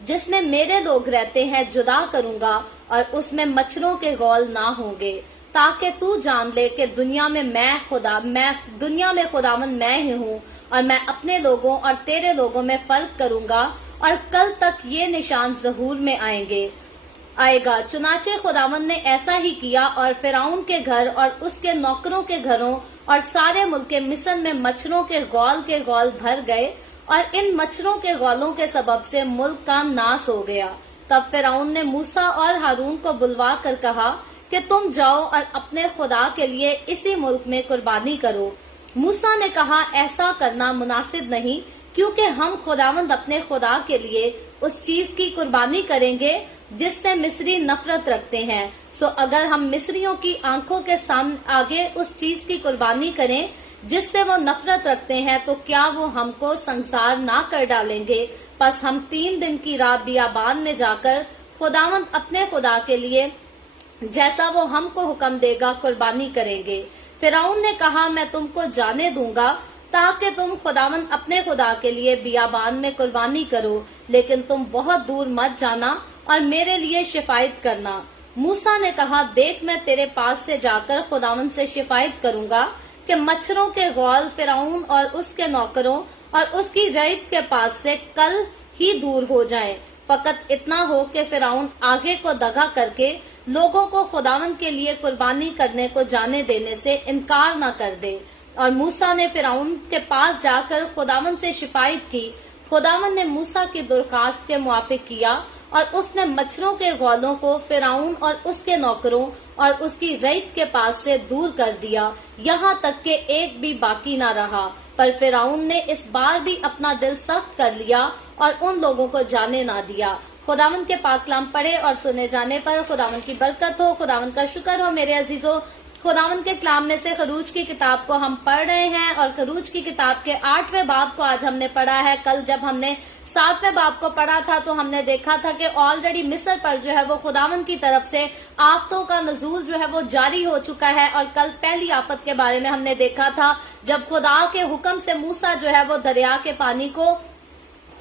جس میں میرے لوگ رہتے ہیں جدا کروں گا اور اس میں مچھروں کے غول نہ ہوں گے، تاکہ تو جان لے کہ دنیا میں خداوند میں ہی ہوں، اور میں اپنے لوگوں اور تیرے لوگوں میں فرق کروں گا، اور کل تک یہ نشان ظہور میں آئے گا۔ چنانچہ خداوند نے ایسا ہی کیا، اور فرعون کے گھر اور اس کے نوکروں کے گھروں اور سارے ملک مصر میں مچھروں کے غول بھر گئے، اور ان مچھروں کے غولوں کے سبب سے ملک کا ناس ہو گیا۔ تب فرعون نے موسیٰ اور ہارون کو بلوا کر کہا کہ تم جاؤ اور اپنے خدا کے لیے اسی ملک میں قربانی کرو۔ موسیٰ نے کہا ایسا کرنا مناسب نہیں، کیونکہ ہم خداوند اپنے خدا کے لیے اس چیز کی قربانی کریں گے جس سے مصری نفرت رکھتے ہیں۔ سو اگر ہم مصریوں کی آنکھوں کے سامنے آگے اس چیز کی قربانی کریں جس سے وہ نفرت رکھتے ہیں، تو کیا وہ ہم کو سنسار نہ کر ڈالیں گے؟ پس ہم 3 دن کی رات بیابان میں جا کر خداوند اپنے خدا کے لیے جیسا وہ ہم کو حکم دے گا قربانی کریں گے۔ فرعون نے کہا میں تم کو جانے دوں گا تاکہ تم خداوند اپنے خدا کے لیے بیابان میں قربانی کرو، لیکن تم بہت دور مت جانا اور میرے لیے شفاعت کرنا۔ موسیٰ نے کہا دیکھ میں تیرے پاس سے جا کر خداوند سے شفاعت کروں گا کہ مچھروں کے غول فرعون اور اس کے نوکروں اور اس کی رعیت کے پاس سے کل ہی دور ہو جائیں، فقط اتنا ہو کہ فرعون آگے کو دگا کر کے لوگوں کو خداوند کے لیے قربانی کرنے کو جانے دینے سے انکار نہ کر دے۔ اور موسیٰ نے فرعون کے پاس جا کر خداوند سے شفاعت کی۔ خداوند نے موسیٰ کی درخواست کے موافق کیا، اور اس نے مچھروں کے غولوں کو فرعون اور اس کے نوکروں اور اس کی رعیت کے پاس سے دور کر دیا، یہاں تک کہ ایک بھی باقی نہ رہا۔ پر فرعون نے اس بار بھی اپنا دل سخت کر لیا اور ان لوگوں کو جانے نہ دیا۔ خداوند کے پاک کلام پڑھے اور سنے جانے پر خداوند کی برکت ہو۔ خداوند کا شکر ہو میرے عزیزو۔ خداوند کے کلام میں سے خروج کی کتاب کو ہم پڑھ رہے ہیں، اور خروج کی کتاب کے 8ویں باب کو آج ہم نے پڑھا ہے۔ کل جب ہم نے 7ویں باب کو پڑھا تھا تو ہم نے دیکھا تھا کہ آلریڈی مصر پر جو ہے وہ خداوند کی طرف سے آفتوں کا نزول جو ہے وہ جاری ہو چکا ہے۔ اور کل پہلی آفت کے بارے میں ہم نے دیکھا تھا جب خدا کے حکم سے موسیٰ جو ہے وہ دریا کے پانی کو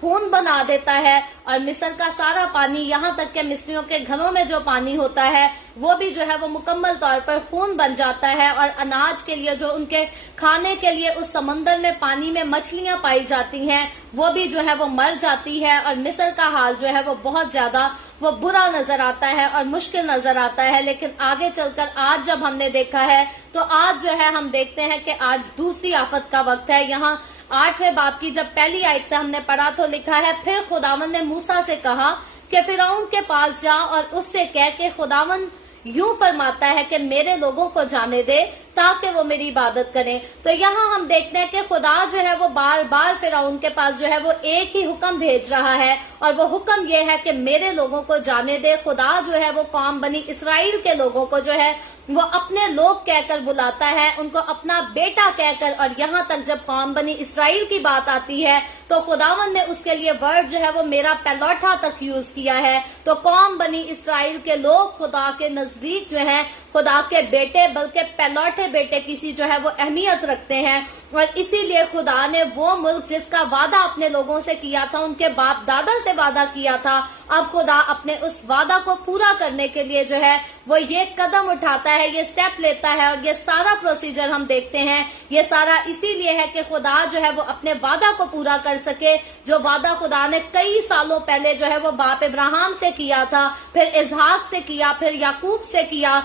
خون بنا دیتا ہے، اور مصر کا سارا پانی یہاں تک کہ مصریوں کے گھروں میں جو پانی ہوتا ہے وہ بھی جو ہے وہ مکمل طور پر خون بن جاتا ہے، اور اناج کے لیے جو ان کے کھانے کے لیے اس سمندر میں پانی میں مچھلیاں پائی جاتی ہیں وہ بھی جو ہے وہ مر جاتی ہے، اور مصر کا حال جو ہے وہ بہت زیادہ وہ برا نظر آتا ہے اور مشکل نظر آتا ہے۔ لیکن آگے چل کر آج جب ہم نے دیکھا ہے تو آج جو ہے ہم دیکھتے ہیں کہ آج دوسری آفت کا وقت ہے۔ یہاں 8ویں باب کی جب پہلی آیت سے ہم نے پڑھا تو لکھا ہے پھر خداوند نے موسیٰ سے کہا کہ فرعون کے پاس جا اور اس سے کہہ کہ خداوند یوں فرماتا ہے کہ میرے لوگوں کو جانے دے تاکہ وہ میری عبادت کریں۔ تو یہاں ہم دیکھتے ہیں کہ خدا جو ہے وہ بار بار فرعون کے پاس جو ہے وہ ایک ہی حکم بھیج رہا ہے، اور وہ حکم یہ ہے کہ میرے لوگوں کو جانے دے۔ خدا جو ہے وہ قوم بنی اسرائیل کے لوگوں کو جو ہے وہ اپنے لوگ کہہ کر بلاتا ہے، ان کو اپنا بیٹا کہہ کر، اور یہاں تک جب قوم بنی اسرائیل کی بات آتی ہے تو خداوند نے اس کے لیے ورڈ جو ہے وہ میرا پیلوٹا تک یوز کیا ہے۔ تو قوم بنی اسرائیل کے لوگ خدا کے نزدیک جو ہے خدا کے بیٹے بلکہ پیلوٹے بیٹے کسی جو ہے وہ اہمیت رکھتے ہیں، اور اسی لیے خدا نے وہ ملک جس کا وعدہ اپنے لوگوں سے کیا تھا، ان کے باپ دادا سے وعدہ کیا تھا، اب خدا اپنے اس وعدہ کو پورا کرنے کے لیے جو ہے وہ یہ قدم اٹھاتا ہے، یہ سٹیپ لیتا ہے، اور یہ سارا پروسیجر ہم دیکھتے ہیں یہ سارا اسی لیے ہے کہ خدا جو ہے وہ اپنے وعدہ کو پورا کر سکے، جو وعدہ خدا نے کئی سالوں پہلے جو ہے وہ باپ ابراہیم سے کیا تھا، پھر اسحاق سے کیا، پھر یعقوب سے کیا،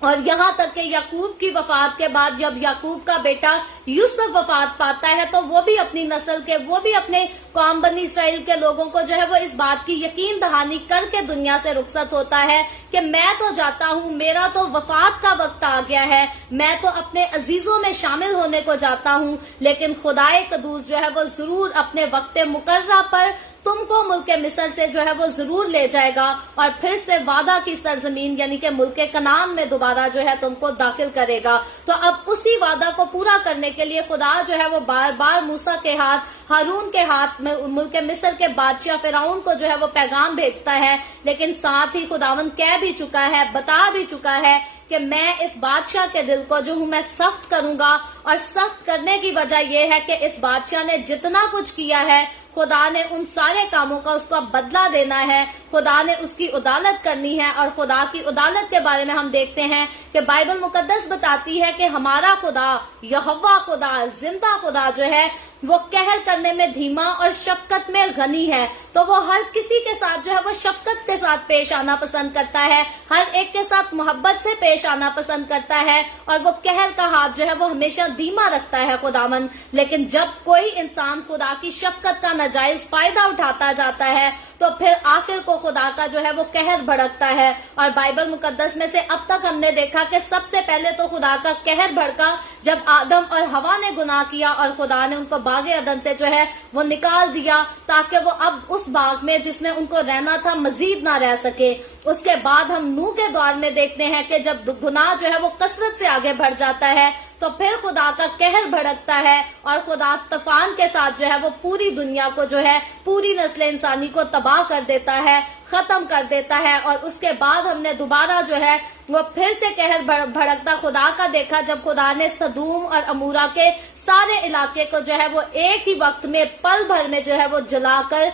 اور یہاں تک کہ یعقوب کی وفات کے بعد جب یعقوب کا بیٹا یوسف وفات پاتا ہے تو وہ بھی اپنی نسل کے، وہ بھی اپنے قوم بنی اسرائیل کے لوگوں کو جو ہے وہ اس بات کی یقین دہانی کر کے دنیا سے رخصت ہوتا ہے کہ میں تو جاتا ہوں، میرا تو وفات کا وقت آ گیا ہے، میں تو اپنے عزیزوں میں شامل ہونے کو جاتا ہوں، لیکن خدائے قدوس جو ہے وہ ضرور اپنے وقت مقررہ پر تم کو ملک مصر سے جو ہے وہ ضرور لے جائے گا، اور پھر سے وعدہ کی سرزمین یعنی کہ ملک کنعان میں دوبارہ جو ہے تم کو داخل کرے گا۔ تو اب اسی وعدہ کو پورا کرنے کے لیے خدا جو ہے وہ بار بار موسیٰ کے ہاتھ، ہارون کے ہاتھ میں ملک مصر کے بادشاہ فرعون کو جو ہے وہ پیغام بھیجتا ہے، لیکن ساتھ ہی خداوند کہہ بھی چکا ہے، بتا بھی چکا ہے کہ میں اس بادشاہ کے دل کو جو ہوں میں سخت کروں گا، اور سخت کرنے کی وجہ یہ ہے کہ اس بادشاہ نے جتنا کچھ کیا ہے خدا نے ان سارے کاموں کا اس کو بدلہ دینا ہے، خدا نے اس کی عدالت کرنی ہے۔ اور خدا کی عدالت کے بارے میں ہم دیکھتے ہیں کہ بائبل مقدس بتاتی ہے کہ ہمارا خدا، یہوہ خدا، زندہ خدا جو ہے وہ قہر کرنے میں دھیما اور شفقت میں غنی ہے۔ تو وہ ہر کسی کے ساتھ جو ہے وہ شفقت کے ساتھ پیش آنا پسند کرتا ہے، ہر ایک کے ساتھ محبت سے پیش آنا پسند کرتا ہے، اور وہ قہر کا ہاتھ جو ہے وہ ہمیشہ دھیما رکھتا ہے خداوند۔ لیکن جب کوئی انسان خدا کی شفقت کا ناجائز فائدہ اٹھاتا جاتا ہے تو پھر آخر کو خدا کا جو ہے وہ قہر بھڑکتا ہے۔ اور بائبل مقدس میں سے اب تک ہم نے دیکھا کہ سب سے پہلے تو خدا کا قہر بھڑکا جب آدم اور ہوا نے گناہ کیا، اور خدا نے ان کو باغ عدن سے جو ہے وہ نکال دیا تاکہ وہ اب اس باغ میں جس میں ان کو رہنا تھا مزید نہ رہ سکے۔ اس کے بعد ہم نوح کے دور میں دیکھتے ہیں کہ جب گناہ جو ہے وہ کثرت سے آگے بڑھ جاتا ہے تو پھر خدا کا قہر بھڑکتا ہے، اور خدا طوفان کے ساتھ جو ہے وہ پوری دنیا کو جو ہے، پوری نسل انسانی کو تباہ کر دیتا ہے، ختم کر دیتا ہے۔ اور اس کے بعد ہم نے دوبارہ جو ہے وہ پھر سے قہر بھڑکتا خدا کا دیکھا جب خدا نے سدوم اور عمورہ کے سارے علاقے کو جو ہے وہ ایک ہی وقت میں پل بھر میں جو ہے وہ جلا کر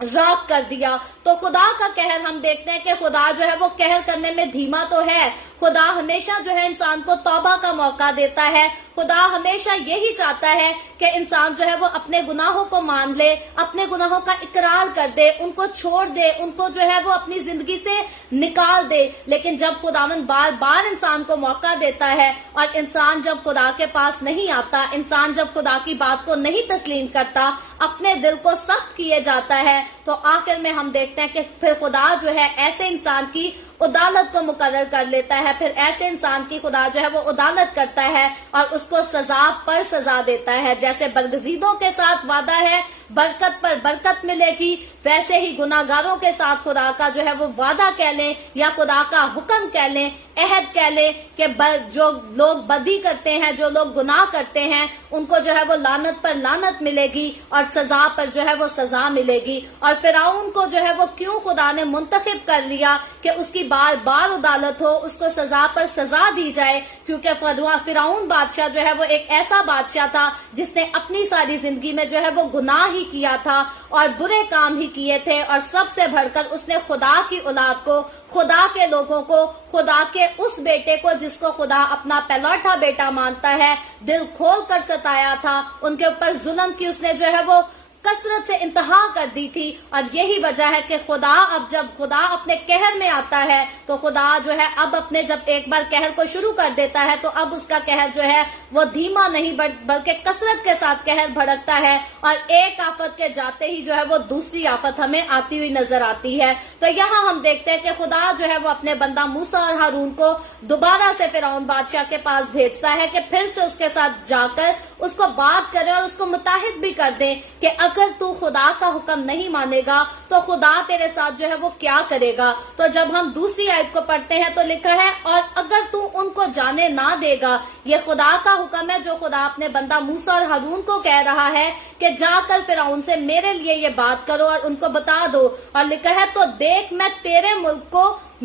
راکھ کر دیا۔ تو خدا کا قہر ہم دیکھتے ہیں کہ خدا جو ہے وہ قہر کرنے میں دھیما تو ہے، خدا ہمیشہ جو ہے انسان کو توبہ کا موقع دیتا ہے، خدا ہمیشہ یہی چاہتا ہے کہ انسان جو ہے وہ اپنے گناہوں کو مان لے، اپنے گناہوں کا اقرار کر دے، ان کو چھوڑ دے، ان کو جو ہے وہ اپنی زندگی سے نکال دے۔ لیکن جب خداوند بار بار انسان کو موقع دیتا ہے اور انسان جب خدا کے پاس نہیں آتا، انسان جب خدا کی بات کو نہیں تسلیم کرتا، اپنے دل کو سخت کیے جاتا ہے، تو آخر میں ہم دیکھتے ہیں کہ پھر خدا جو ہے ایسے انسان کی عدالت کو مقرر کر لیتا ہے، پھر ایسے انسان کی خدا جو ہے وہ عدالت کرتا ہے اور اس کو سزا پر سزا دیتا ہے۔ جیسے برگزیدوں کے ساتھ وعدہ ہے برکت پر برکت ملے گی، ویسے ہی گناہگاروں کے ساتھ خدا کا جو ہے وہ وعدہ کہہ لیں یا خدا کا حکم کہہ لیں، عہد کہہ لیں کہ جو لوگ بدی کرتے ہیں، جو لوگ گناہ کرتے ہیں، ان کو جو ہے وہ لعنت پر لعنت ملے گی اور سزا پر جو ہے وہ سزا ملے گی۔ اور فرعون کو جو ہے وہ کیوں خدا نے منتخب کر لیا کہ اس کی بار بار عدالت ہو، اس کو سزا پر سزا دی جائے، کیونکہ فرعون بادشاہ جو ہے وہ ایک ایسا بادشاہ تھا جس نے اپنی ساری زندگی میں جو ہے وہ گناہ ہی کیا تھا اور برے کام ہی کیے تھے، اور سب سے بڑھ کر اس نے خدا کی اولاد کو، خدا کے لوگوں کو، خدا کے اس بیٹے کو جس کو خدا اپنا پہلوٹا بیٹا مانتا ہے، دل کھول کر ستایا تھا، ان کے اوپر ظلم کی اس نے جو ہے وہ کثرت سے انتہا کر دی تھی۔ اور یہی وجہ ہے کہ خدا اب جب خدا اپنے قہر میں آتا ہے تو خدا جو ہے اب اپنے جب ایک بار قہر کو شروع کر دیتا ہے تو اب اس کا قہر جو ہے وہ دھیما نہیں بلکہ کثرت کے ساتھ قہر بھڑکتا ہے، اور ایک آفت کے جاتے ہی جو ہے وہ دوسری آفت ہمیں آتی ہوئی نظر آتی ہے۔ تو یہاں ہم دیکھتے ہیں کہ خدا جو ہے وہ اپنے بندہ موسیٰ اور ہارون کو دوبارہ سے فرعون بادشاہ کے پاس بھیجتا ہے کہ پھر سے اس کے ساتھ جا کر اس کو بات کرے اور اس کو متحد بھی کر دے کہ اگر تو خدا کا حکم نہیں مانے گا تو خدا تیرے ساتھ جو ہے وہ کیا کرے گا۔ تو جب ہم دوسری آیت کو پڑھتے ہیں تو لکھا ہے، اور اگر تو ان کو جانے نہ دے گا، یہ خدا کا حکم ہے جو خدا اپنے بندہ موسیٰ اور ہارون کو کہہ رہا ہے کہ جا کر فرعون سے میرے لیے یہ بات کرو اور ان کو بتا دو، اور لکھا ہے تو دیکھ میں تیرے ملک کو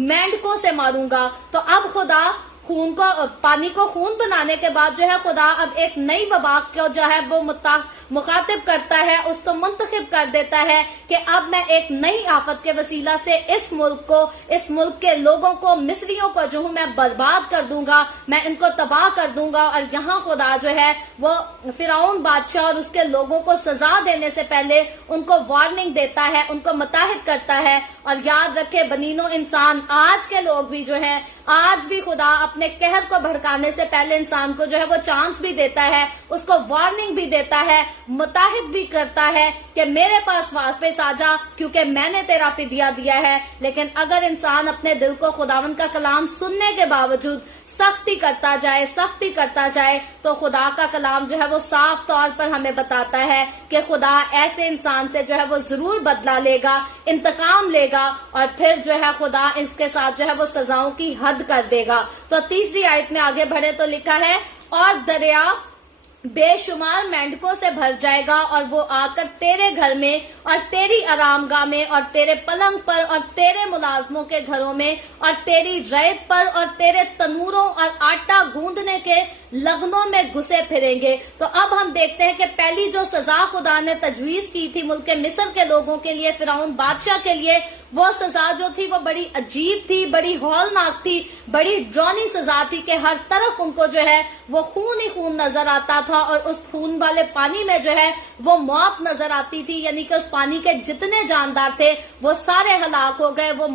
مینڈکوں سے ماروں گا۔ تو اب خدا پانی کو خون بنانے کے بعد جو ہے خدا اب ایک نئی وبا کو جو ہے وہ مخاطب کرتا ہے، اس کو منتخب کر دیتا ہے کہ اب میں ایک نئی آفت کے وسیلہ سے اس ملک کو، اس ملک کے لوگوں کو، مصریوں کو جو ہوں میں برباد کر دوں گا، میں ان کو تباہ کر دوں گا۔ اور یہاں خدا جو ہے وہ فرعون بادشاہ اور اس کے لوگوں کو سزا دینے سے پہلے ان کو وارننگ دیتا ہے، ان کو متحد کرتا ہے۔ اور یاد رکھے بنینو انسان، آج کے لوگ بھی جو ہیں، آج بھی خدا اپنے قہر کو بھڑکانے سے پہلے انسان کو جو ہے وہ چانس بھی دیتا ہے، اس کو وارننگ بھی دیتا ہے، متحد بھی کرتا ہے کہ میرے پاس واپس آ جا کیونکہ میں نے تیرا فدیہ دیا ہے۔ لیکن اگر انسان اپنے دل کو خداوند کا کلام سننے کے باوجود سختی کرتا جائے تو خدا کا کلام جو ہے وہ صاف طور پر ہمیں بتاتا ہے کہ خدا ایسے انسان سے جو ہے وہ ضرور بدلہ لے گا، انتقام لے گا، اور پھر جو ہے خدا اس کے ساتھ جو ہے وہ سزاؤں کی حد کر دے گا۔ تو تیسری آیت میں آگے بڑھے تو لکھا ہے، اور دریا بے شمار مینڈکوں سے بھر جائے گا اور وہ آ کر تیرے گھر میں اور تیری آرام گاہ میں اور تیرے پلنگ پر اور تیرے ملازموں کے گھروں میں اور تیری ریت پر اور تیرے تنوروں اور آٹا گوندنے کے لگنوں میں گھسے پھریں گے۔ تو اب ہم دیکھتے ہیں کہ پہلی جو سزا خدا نے تجویز کی تھی ملک مصر کے لوگوں کے لیے، فرعون بادشاہ کے لیے، وہ سزا جو تھی وہ بڑی عجیب تھی، بڑی ہولناک تھی، بڑی ڈرونی سزا تھی کہ ہر طرف ان کو جو ہے وہ خون ہی خون نظر آتا تھا اور اس خون والے پانی میں جو ہے وہ موت نظر آتی تھی، یعنی کہ اس پانی کے جتنے جاندار تھے وہ سارے ہلاک ہو گئے، وہ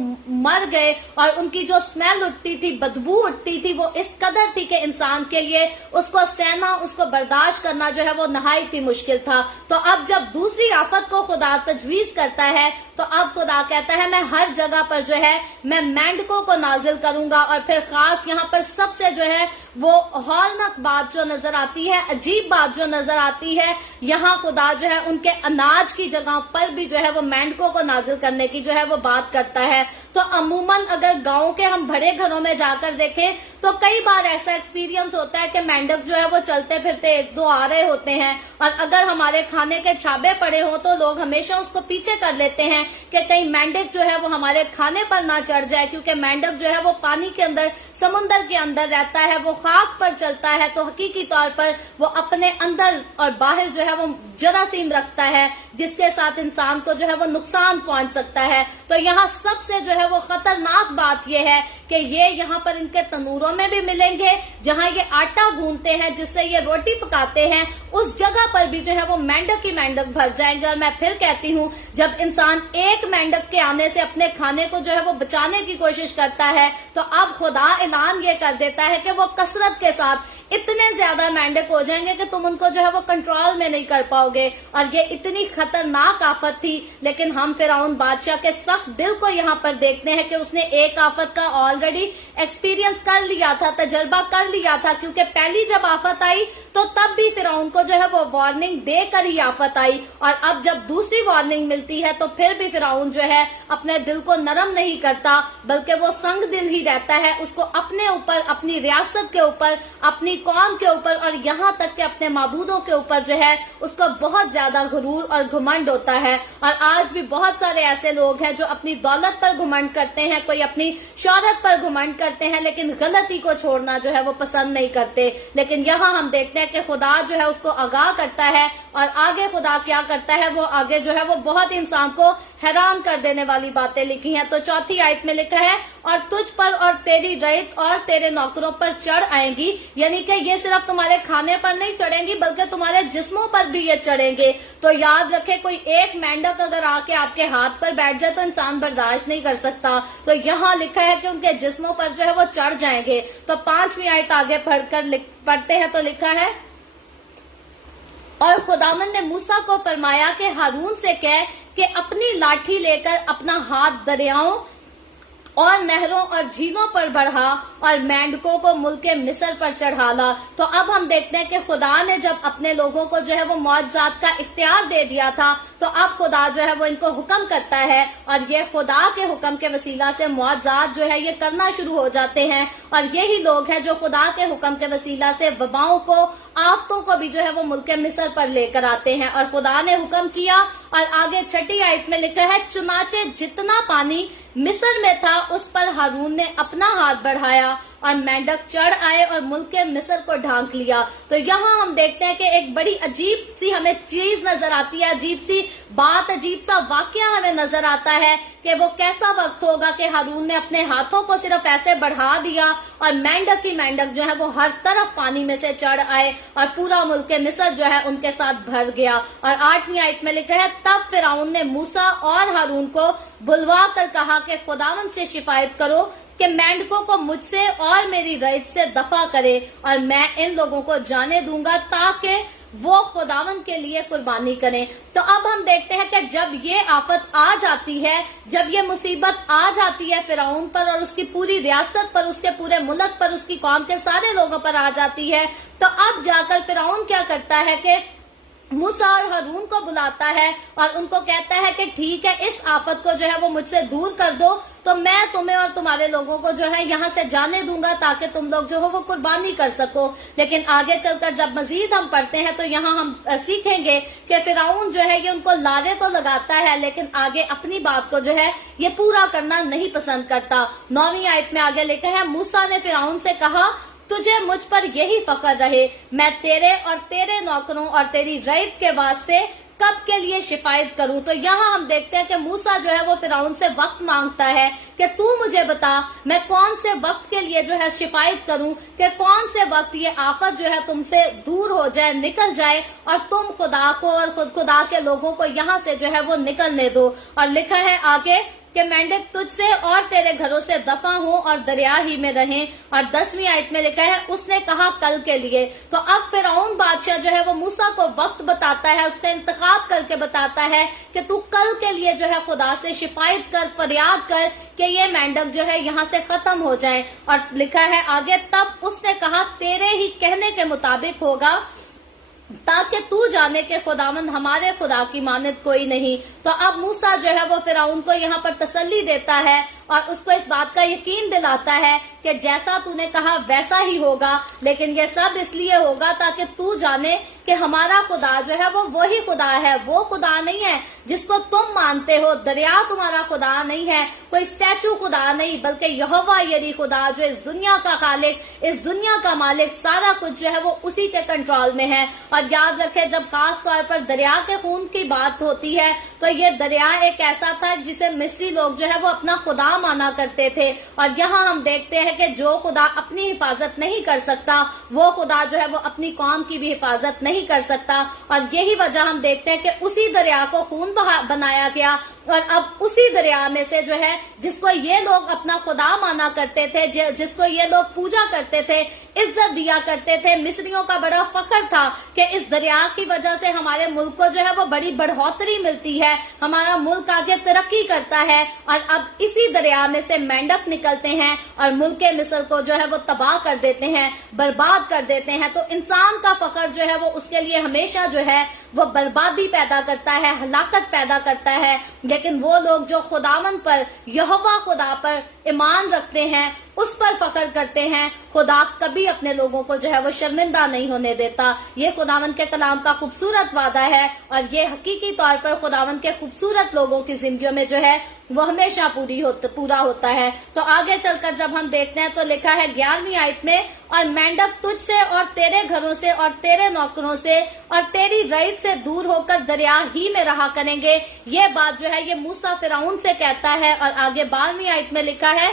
مر گئے، اور ان کی جو اسمیل اٹھتی تھی، بدبو اٹھتی تھی، وہ اس قدر تھی کہ انسان کے لیے اس کو سہنا، اس کو برداشت کرنا جو ہے وہ نہایت ہی مشکل تھا۔ تو اب جب دوسری آفت کو خدا تجویز کرتا ہے تو اب خدا کہتا ہے میں ہر جگہ پر جو ہے میں مینڈکوں کو نازل کروں گا، اور پھر خاص یہاں پر سب سے جو ہے وہ ہولناک بات جو نظر آتی ہے، عجیب بات جو نظر آتی ہے، یہاں خدا جو ہے ان کے اناج کی جگہ پر بھی جو ہے وہ مینڈکوں کو نازل کرنے کی جو ہے وہ بات کرتا ہے۔ تو عموماً اگر گاؤں کے ہم بڑے گھروں میں جا کر دیکھیں تو کئی بار ایسا ایکسپیرینس ہوتا ہے کہ مینڈک جو ہے وہ چلتے پھرتے ایک دو آ رہے ہوتے ہیں، اور اگر ہمارے کھانے کے چھابے پڑے ہوں تو لوگ ہمیشہ اس کو پیچھے کر لیتے ہیں کہ کہیں مینڈک جو ہے وہ ہمارے کھانے پر نہ چڑھ جائے، کیونکہ مینڈک جو ہے وہ پانی کے اندر، سمندر کے اندر رہتا ہے، وہ خاک پر چلتا ہے، تو حقیقی طور پر وہ اپنے اندر اور باہر جو ہے وہ جراثیم رکھتا ہے جس کے ساتھ انسان کو جو ہے وہ نقصان پہنچ سکتا ہے۔ تو یہاں سب سے جو ہے وہ خطرناک بات یہ ہے کہ یہ یہاں پر ان کے تنوروں میں بھی ملیں گے، جہاں یہ آٹا گوندتے ہیں جس سے یہ روٹی پکاتے ہیں، اس جگہ پر بھی جو ہے وہ مینڈک ہی مینڈک بھر جائیں گے۔ اور میں پھر کہتی ہوں، جب انسان ایک مینڈک کے آنے سے اپنے کھانے کو جو ہے وہ بچانے کی کوشش کرتا ہے تو اب خدا اعلان یہ کر دیتا ہے کہ وہ کثرت کے ساتھ اتنے زیادہ مینڈک ہو جائیں گے کہ تم ان کو جو ہے وہ کنٹرول میں نہیں کر پاؤ گے، اور یہ اتنی خطرناک آفت تھی۔ لیکن ہم فرعون بادشاہ کے سخت دل کو یہاں پر دیکھتے ہیں کہ اس نے ایک آفت کا آلریڈی ایکسپیرینس کر لیا تھا، تجربہ کر لیا تھا، کیونکہ پہلی جب آفت آئی تو تب بھی فرعون کو جو ہے وہ وارننگ دے کر ہی آفت آئی، اور اب جب دوسری وارننگ ملتی ہے تو پھر بھی فرعون جو ہے اپنے دل کو نرم نہیں کرتا، بلکہ وہ سنگ دل ہی رہتا ہے۔ اس کو اپنے اوپر، اپنی ریاست کے اوپر، اپنی قوم کے اوپر، اور یہاں تک کہ اپنے معبودوں کے اوپر جو ہے اس کو بہت زیادہ غرور اور گھمنڈ ہوتا ہے۔ اور آج بھی بہت سارے ایسے لوگ ہیں جو اپنی دولت پر گھمنڈ کرتے ہیں، کوئی اپنی شہرت پر گھمنڈ کرتے ہیں، لیکن غلطی کو چھوڑنا جو ہے وہ پسند نہیں کرتے۔ لیکن یہاں ہم دیکھتے ہیں کہ خدا جو ہے اس کو آگاہ کرتا ہے، اور آگے خدا کیا کرتا ہے، وہ آگے جو ہے وہ بہت انسان کو حیران کر دینے والی باتیں لکھی ہیں۔ تو چوتھی آیت میں لکھا ہے اور تجھ پر اور تیری ریت اور تیرے نوکروں پر چڑھ آئیں گی، یعنی کہ یہ صرف تمہارے کھانے پر نہیں چڑھیں گی بلکہ تمہارے جسموں پر بھی یہ چڑھیں گے۔ تو یاد رکھے، کوئی ایک مینڈک اگر آ کے آپ کے ہاتھ پر بیٹھ جائے تو انسان برداشت نہیں کر سکتا، تو یہاں لکھا ہے کہ ان کے جسموں پر جو ہے وہ چڑھ جائیں گے۔ تو 5ویں آیت آگے پڑھتے ہیں تو لکھا ہے اور خداوند نے موسیٰ کو فرمایا کہ ہارون سے کہہ کہ اپنی لاٹھی لے کر اپنا ہاتھ دریاؤں اور نہروں اور جھیلوں پر بڑھا اور مینڈکوں کو ملک مصر پر چڑھا لا۔ تو اب ہم دیکھتے ہیں کہ خدا نے جب اپنے لوگوں کو جو ہے وہ معجزات کا اختیار دے دیا تھا تو اب خدا جو ہے وہ ان کو حکم کرتا ہے، اور یہ خدا کے حکم کے وسیلہ سے معجزات جو ہے یہ کرنا شروع ہو جاتے ہیں، اور یہی لوگ ہیں جو خدا کے حکم کے وسیلہ سے وباؤں کو، آفتوں کو بھی جو ہے وہ ملک مصر پر لے کر آتے ہیں۔ اور خدا نے حکم کیا، اور آگے 6 آیت میں لکھا ہے چنانچہ جتنا پانی مصر میں تھا اس پر ہارون نے اپنا ہاتھ بڑھایا اور مینڈک چڑھ آئے اور ملک مصر کو ڈھانک لیا۔ تو یہاں ہم دیکھتے ہیں کہ ایک بڑی عجیب سی ہمیں چیز نظر آتی ہے، عجیب سی بات، عجیب سا واقعہ ہمیں نظر آتا ہے کہ وہ کیسا وقت ہوگا کہ ہارون نے اپنے ہاتھوں کو صرف ایسے بڑھا دیا اور مینڈک ہی مینڈک جو ہے وہ ہر طرف پانی میں سے چڑھ آئے اور پورا ملک مصر جو ہے ان کے ساتھ بھر گیا۔ اور 8ویں آیت میں لکھا ہے تب فرعون نے موسیٰ اور ہارون کو بلوا کر کہا کہ خداوند سے شکایت کرو کہ مینڈکوں کو مجھ سے اور میری ریت سے دفع کرے، اور میں ان لوگوں کو جانے دوں گا تاکہ وہ خداوند کے لیے قربانی کریں۔ تو اب ہم دیکھتے ہیں کہ جب یہ آفت آ جاتی ہے، جب یہ مصیبت آ جاتی ہے فرعون پر اور اس کی پوری ریاست پر، اس کے پورے ملک پر، اس کی قوم کے سارے لوگوں پر آ جاتی ہے، تو اب جا کر فرعون کیا کرتا ہے کہ موسیٰ اور ہارون کو بلاتا ہے اور ان کو کہتا ہے کہ ٹھیک ہے، اس آفت کو جو ہے وہ مجھ سے دور کر دو تو میں تمہیں اور تمہارے لوگوں کو جو ہے یہاں سے جانے دوں گا تاکہ تم لوگ جو ہو وہ قربانی کر سکو۔ لیکن آگے چل کر جب مزید ہم پڑھتے ہیں تو یہاں ہم سیکھیں گے کہ فرعون جو ہے یہ ان کو لارے تو لگاتا ہے لیکن آگے اپنی بات کو جو ہے یہ پورا کرنا نہیں پسند کرتا۔ 9ویں آیت میں آگے لکھا ہے، موسیٰ نے فرعون سے کہا تجھے مجھ پر یہی فخر رہے، میں تیرے اور تیرے نوکروں اور تیری رعیت کے واسطے کب کے لیے شفاعت کروں۔ تو یہاں ہم دیکھتے ہیں کہ موسیٰ جو ہے وہ فرعون سے وقت مانگتا ہے کہ تو مجھے بتا میں کون سے وقت کے لیے جو ہے شفاعت کروں، کہ کون سے وقت یہ آفت جو ہے تم سے دور ہو جائے، نکل جائے اور تم خدا کو اور خدا کے لوگوں کو یہاں سے جو ہے وہ نکلنے دو۔ اور لکھا ہے آگے کہ مینڈک تجھ سے اور تیرے گھروں سے دفع ہوں اور دریا ہی میں رہیں۔ اور 10ویں آیت میں لکھا ہے اس نے کہا کل کے لیے۔ تو اب فرعون بادشاہ جو ہے وہ موسیٰ کو وقت بتاتا ہے، اس کا انتخاب کر کے بتاتا ہے کہ تو کل کے لیے جو ہے خدا سے شفاعت کر، فریاد کر کہ یہ مینڈک جو ہے یہاں سے ختم ہو جائے۔ اور لکھا ہے آگے تب اس نے کہا تیرے ہی کہنے کے مطابق ہوگا تاکہ تو جانے کہ خداوند ہمارے خدا کی مانند کوئی نہیں۔ تو اب موسیٰ جو ہے وہ فرعون کو یہاں پر تسلی دیتا ہے اور اس کو اس بات کا یقین دلاتا ہے کہ جیسا تو نے کہا ویسا ہی ہوگا، لیکن یہ سب اس لیے ہوگا تاکہ تو جانے کہ ہمارا خدا جو ہے وہ وہی خدا ہے، وہ خدا نہیں ہے جس کو تم مانتے ہو، دریا تمہارا خدا نہیں ہے، کوئی اسٹیچو خدا نہیں، بلکہ یہوہ یری خدا جو اس دنیا کا خالق، اس دنیا کا مالک، سارا کچھ جو ہے وہ اسی کے کنٹرول میں ہے۔ اور یاد رکھے جب خاص طور پر دریا کے خون کی بات ہوتی ہے تو یہ دریا ایک ایسا تھا جسے مصری لوگ جو ہے وہ اپنا خدا مانا کرتے تھے، اور یہاں ہم دیکھتے ہیں کہ جو خدا اپنی حفاظت نہیں کر سکتا وہ خدا جو ہے وہ اپنی قوم کی بھی حفاظت نہیں کر سکتا۔ اور یہی وجہ ہم دیکھتے ہیں کہ اسی دریا کو خون بنایا گیا، اور اب اسی دریا میں سے جو ہے جس کو یہ لوگ اپنا خدا مانا کرتے تھے، جس کو یہ لوگ پوجا کرتے تھے، عزت دیا کرتے تھے، مصریوں کا بڑا فخر تھا کہ اس دریا کی وجہ سے ہمارے ملک کو جو ہے وہ بڑی بڑھوتری ملتی ہے، ہمارا ملک آگے ترقی کرتا ہے۔ اور اب اسی دریا میں سے مینڈک نکلتے ہیں اور ملک مصر کو جو ہے وہ تباہ کر دیتے ہیں، برباد کر دیتے ہیں۔ تو انسان کا فخر جو ہے وہ اس کے لیے ہمیشہ جو ہے وہ بربادی پیدا کرتا ہے، ہلاکت پیدا کرتا ہے۔ لیکن وہ لوگ جو خداوند پر، یہوہ خدا پر ایمان رکھتے ہیں، اس پر فخر کرتے ہیں، خدا کبھی اپنے لوگوں کو جو ہے وہ شرمندہ نہیں ہونے دیتا۔ یہ خداوند کے کلام کا خوبصورت وعدہ ہے اور یہ حقیقی طور پر خداوند کے خوبصورت لوگوں کی زندگیوں میں جو ہے وہ ہمیشہ پورا ہوتا ہے۔ تو آگے چل کر جب ہم دیکھتے ہیں تو لکھا ہے 11ویں آیت میں، اور مینڈک تجھ سے اور تیرے گھروں سے اور تیرے نوکروں سے اور تیری رعیت سے دور ہو کر دریا ہی میں رہا کریں گے۔ یہ بات جو ہے یہ موسیٰ فرعون سے کہتا ہے۔ اور آگے 12ویں آیت میں لکھا ہے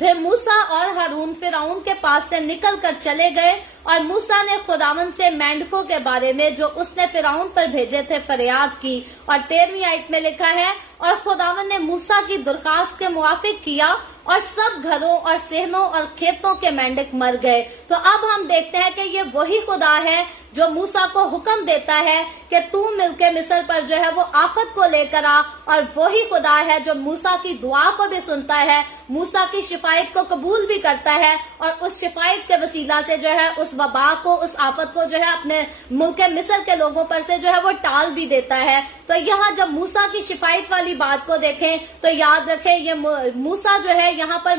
پھر موسیٰ اور ہارون فرعون کے پاس سے نکل کر چلے گئے، اور موسیٰ نے خداوند سے مینڈکوں کے بارے میں جو اس نے فرعون پر بھیجے تھے فریاد کی۔ اور 13ویں آیت میں لکھا ہے اور خداوند نے موسیٰ کی درخواست کے موافق کیا اور سب گھروں اور صحنوں اور کھیتوں کے مینڈک مر گئے۔ تو اب ہم دیکھتے ہیں کہ یہ وہی خدا ہے جو موسیٰ کو حکم دیتا ہے کہ تو ملک مصر پر جو ہے وہ آفت کو لے کر آ، اور وہی خدا ہے جو موسیٰ کی دعا کو بھی سنتا ہے، موسیٰ کی شفاعت کو قبول بھی کرتا ہے، اور اس شفاعت کے وسیلہ سے جو ہے اس وبا کو، اس آفت کو جو ہے اپنے ملک مصر کے لوگوں پر سے جو ہے وہ ٹال بھی دیتا ہے۔ تو یہاں جب موسیٰ کی شفاعت والی بات کو دیکھیں تو یاد رکھیں یہ موسیٰ جو ہے یہاں پر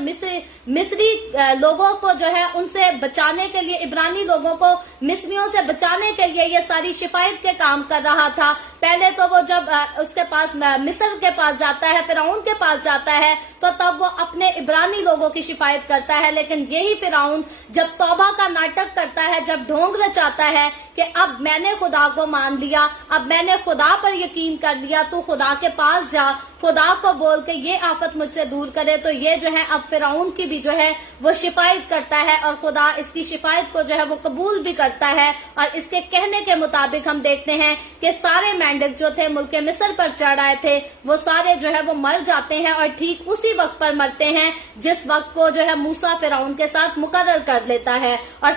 مصری لوگوں کو جو ہے ان سے بچانے کے لیے، عبرانی لوگوں کو مصریوں سے بچانے کے لیے یہ ساری شفاعت کے کام کر رہا تھا۔ پہلے تو وہ جب اس کے پاس مصر کے پاس جاتا ہے، فرعون کے پاس جاتا ہے، تو تب وہ اپنے عبرانی لوگوں کی شفاعت کرتا ہے۔ لیکن یہی فرعون جب توبہ کا ناٹک کرتا ہے، جب ڈھونگ رچاتا ہے کہ اب میں نے خدا کو مان لیا، اب میں نے خدا پر یقین کر لیا، تو خدا کے پاس جا، خدا کو بول کہ یہ آفت مجھ سے دور کرے، تو یہ جو ہے اب فرعون کی بھی جو ہے وہ شفاعت کرتا ہے، اور خدا اس کی شفاعت کو جو ہے وہ قبول بھی کرتا ہے۔ اور اس کے کہنے کے مطابق ہم دیکھتے ہیں کہ سارے مینڈک جو تھے ملک مصر پر چڑھ آئے تھے، وہ سارے جو ہے وہ مر جاتے ہیں، اور ٹھیک اسی وقت پر مرتے ہیں جس وقت کو جو ہے موسیٰ فرعون کے ساتھ مقرر کر لیتا ہے۔ اور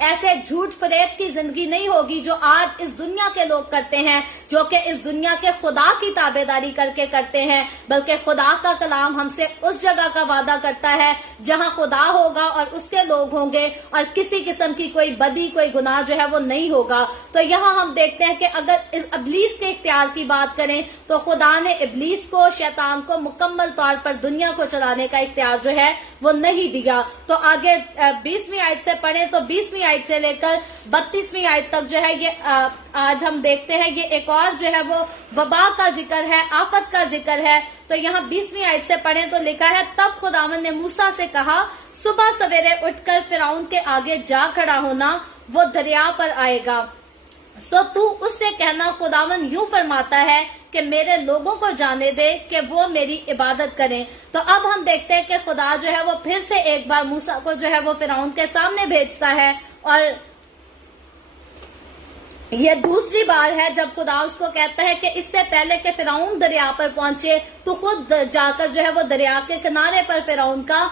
ایسے جھوٹ فریب کی زندگی نہیں ہوگی جو آج اس دنیا کے لوگ کرتے ہیں، جو کہ اس دنیا کے خدا کی تابعداری کر کے کرتے ہیں، بلکہ خدا کا کلام ہم سے اس جگہ کا وعدہ کرتا ہے جہاں خدا ہوگا اور اس کے لوگ ہوں گے، اور کسی قسم کی کوئی بدی، کوئی گناہ جو ہے وہ نہیں ہوگا۔ تو یہاں ہم دیکھتے ہیں کہ اگر ابلیس کے اختیار کی بات کریں تو خدا نے ابلیس کو، شیطان کو مکمل طور پر دنیا کو چلانے کا اختیار جو ہے وہ نہیں دیا۔ تو آگے 20ویں آیت سے پڑھیں تو 20ویں آیت سے لے کر 32ویں آیت تک جو ہے یہ آج ہم دیکھتے ہیں، یہ ایک اور جو ہے وہ وبا کا ذکر ہے، آفت کا ذکر ہے۔ تو یہاں 20ویں آیت سے پڑھیں تو لکھا ہے، تب خداوند نے موسیٰ سے کہا، صبح سویرے اٹھ کر فرعون کے آگے جا کھڑا ہونا، وہ دریا پر آئے گا، سو تو اس سے کہنا، خداوند یوں فرماتا ہے کہ میرے لوگوں کو جانے دے کہ وہ میری عبادت کریں۔ تو اب ہم دیکھتے ہیں کہ خدا جو ہے وہ پھر سے ایک بار موسیٰ کو جو ہے وہ فرعون کے سامنے بھیجتا ہے، اور یہ دوسری بار ہے جب خدا اس کو کہتا ہے کہ اس سے پہلے کہ فرعون دریا پر پہنچے تو خود جا کر جو ہے وہ دریا کے کنارے پر فرعون کا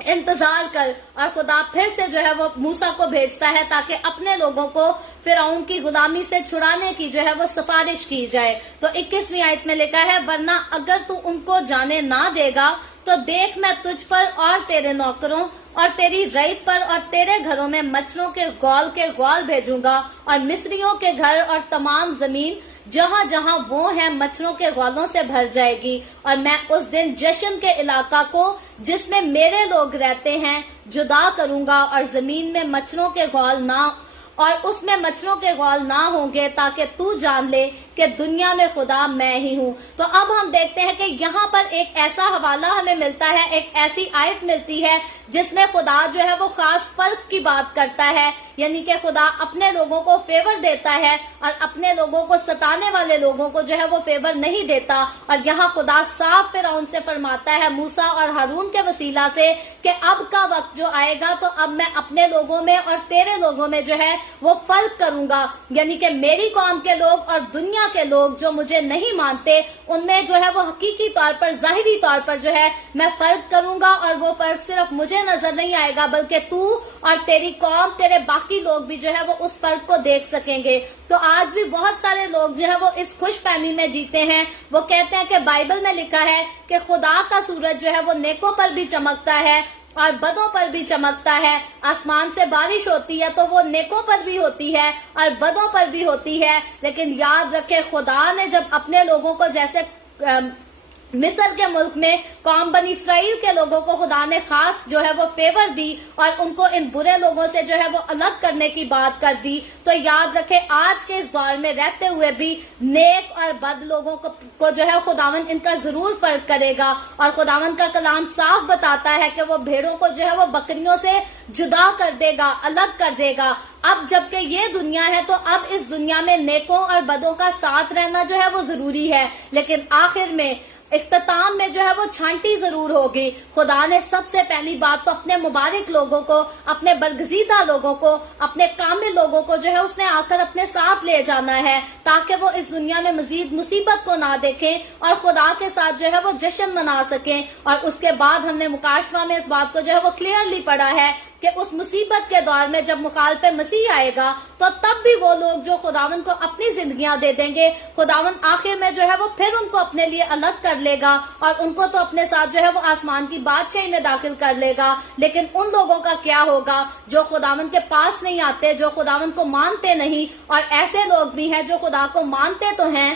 انتظار کر، اور خدا پھر سے جو ہے وہ موسیٰ کو بھیجتا ہے تاکہ اپنے لوگوں کو فرعون کی غلامی سے چھڑانے کی جو ہے وہ سفارش کی جائے۔ تو 21ویں آیت میں لکھا ہے، ورنہ اگر تو ان کو جانے نہ دے گا تو دیکھ میں تجھ پر اور تیرے نوکروں اور تیری رعیت پر اور تیرے گھروں میں مچھروں کے غول بھیجوں گا، اور مصریوں کے گھر اور تمام زمین جہاں جہاں وہ ہیں مچھروں کے غولوں سے بھر جائے گی، اور میں اس دن جشن کے علاقہ کو جس میں میرے لوگ رہتے ہیں جدا کروں گا، اور زمین میں مچھروں کے غول نہ، اور اس میں مچھروں کے غول نہ ہوں گے، تاکہ تو جان لے کہ دنیا میں خدا میں ہی ہوں۔ تو اب ہم دیکھتے ہیں کہ یہاں پر ایک ایسا حوالہ ہمیں ملتا ہے، ایک ایسی آیت ملتی ہے جس میں خدا جو ہے وہ خاص فرق کی بات کرتا ہے، یعنی کہ خدا اپنے لوگوں کو فیور دیتا ہے اور اپنے لوگوں کو ستانے والے لوگوں کو جو ہے وہ فیور نہیں دیتا۔ اور یہاں خدا صاف فرعون سے فرماتا ہے موسیٰ اور ہارون کے وسیلہ سے کہ اب کا وقت جو آئے گا تو اب میں اپنے لوگوں میں اور تیرے لوگوں میں جو ہے وہ فرق کروں گا، یعنی کہ میری قوم کے لوگ اور دنیا کے لوگ جو مجھے نہیں مانتے ان میں جو ہے وہ حقیقی طور پر، ظاہری طور پر جو ہے میں فرق کروں گا، اور وہ فرق صرف مجھے نظر نہیں آئے گا بلکہ تو اور تیری قوم، تیرے باقی لوگ بھی جو ہے وہ اس فرق کو دیکھ سکیں گے۔ تو آج بھی بہت سارے لوگ جو ہے وہ اس خوش فہمی میں جیتے ہیں، وہ کہتے ہیں کہ بائبل میں لکھا ہے کہ خدا کا سورج جو ہے وہ نیکوں پر بھی چمکتا ہے اور بدوں پر بھی چمکتا ہے، آسمان سے بارش ہوتی ہے تو وہ نیکوں پر بھی ہوتی ہے اور بدوں پر بھی ہوتی ہے، لیکن یاد رکھے خدا نے جب اپنے لوگوں کو، جیسے مصر کے ملک میں قوم بنی اسرائیل کے لوگوں کو خدا نے خاص جو ہے وہ فیور دی اور ان کو ان برے لوگوں سے جو ہے وہ الگ کرنے کی بات کر دی، تو یاد رکھے آج کے اس دور میں رہتے ہوئے بھی نیک اور بد لوگوں کو جو ہے خداوند ان کا ضرور فرق کرے گا، اور خداوند کا کلام صاف بتاتا ہے کہ وہ بھیڑوں کو جو ہے وہ بکریوں سے جدا کر دے گا، الگ کر دے گا۔ اب جبکہ یہ دنیا ہے تو اب اس دنیا میں نیکوں اور بدوں کا ساتھ رہنا جو ہے وہ ضروری ہے، لیکن آخر میں اختتام میں جو ہے وہ چھانٹی ضرور ہوگی۔ خدا نے سب سے پہلی بات تو اپنے مبارک لوگوں کو، اپنے برگزیدہ لوگوں کو، اپنے کامل لوگوں کو جو ہے اس نے آ کر اپنے ساتھ لے جانا ہے تاکہ وہ اس دنیا میں مزید مصیبت کو نہ دیکھیں اور خدا کے ساتھ جو ہے وہ جشن منا سکیں۔ اور اس کے بعد ہم نے مکاشفہ میں اس بات کو جو ہے وہ کلیئرلی پڑھا ہے کہ اس مصیبت کے دور میں جب مخالف مسیح آئے گا تو تب بھی وہ لوگ جو خداوند کو اپنی زندگیاں دے دیں گے، خداوند آخر میں جو ہے وہ پھر ان کو اپنے لیے الگ کر لے گا اور ان کو تو اپنے ساتھ جو ہے وہ آسمان کی بادشاہی میں داخل کر لے گا، لیکن ان لوگوں کا کیا ہوگا جو خداوند کے پاس نہیں آتے، جو خداوند کو مانتے نہیں؟ اور ایسے لوگ بھی ہیں جو خدا کو مانتے تو ہیں